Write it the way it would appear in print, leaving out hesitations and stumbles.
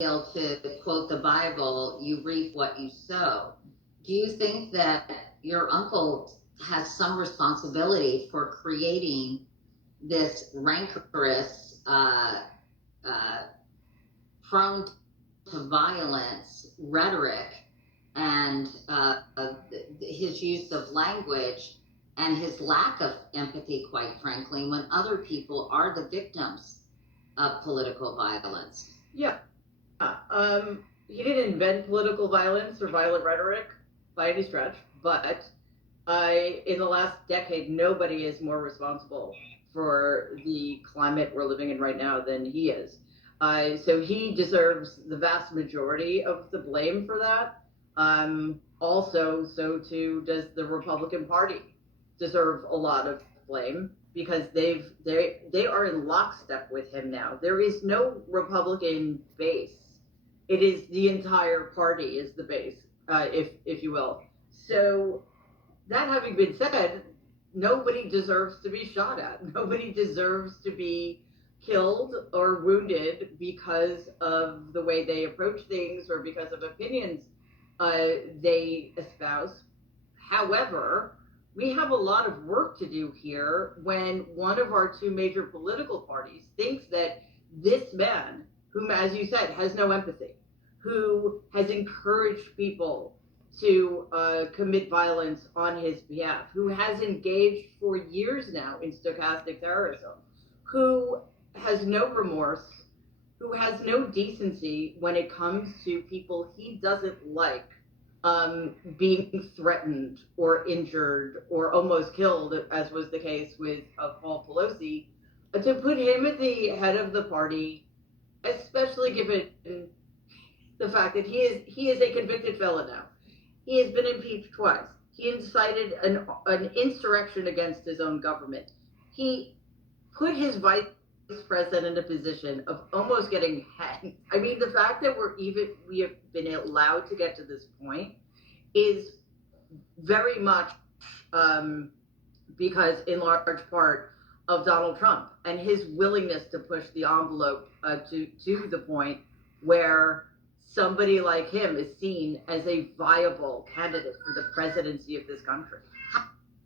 to quote the Bible, you reap what you sow. Do you think that your uncle has some responsibility for creating this rancorous, uh, prone to violence rhetoric and his use of language and his lack of empathy, quite frankly, when other people are the victims of political violence? Yeah. He didn't invent political violence or violent rhetoric by any stretch, but in the last decade, nobody is more responsible for the climate we're living in right now than he is. So he deserves the vast majority of the blame for that. Also, so too does the Republican Party deserve a lot of blame because they are in lockstep with him now. There is no Republican base. It is the entire party is the base, if you will. So that having been said, nobody deserves to be shot at. Nobody deserves to be killed or wounded because of the way they approach things or because of opinions they espouse. However, we have a lot of work to do here when one of our two major political parties thinks that this man, whom, as you said, has no empathy, who has encouraged people to commit violence on his behalf, who has engaged for years now in stochastic terrorism, who has no remorse, who has no decency when it comes to people he doesn't like being threatened or injured or almost killed, as was the case with Paul Pelosi, to put him at the head of the party, especially given the fact that he is a convicted felon now. He has been impeached twice. He incited an insurrection against his own government. He put his vice president in a position of almost getting hanged. I mean, the fact that we have been allowed to get to this point is very much because, in large part, of Donald Trump and his willingness to push the envelope to the point where somebody like him is seen as a viable candidate for the presidency of this country.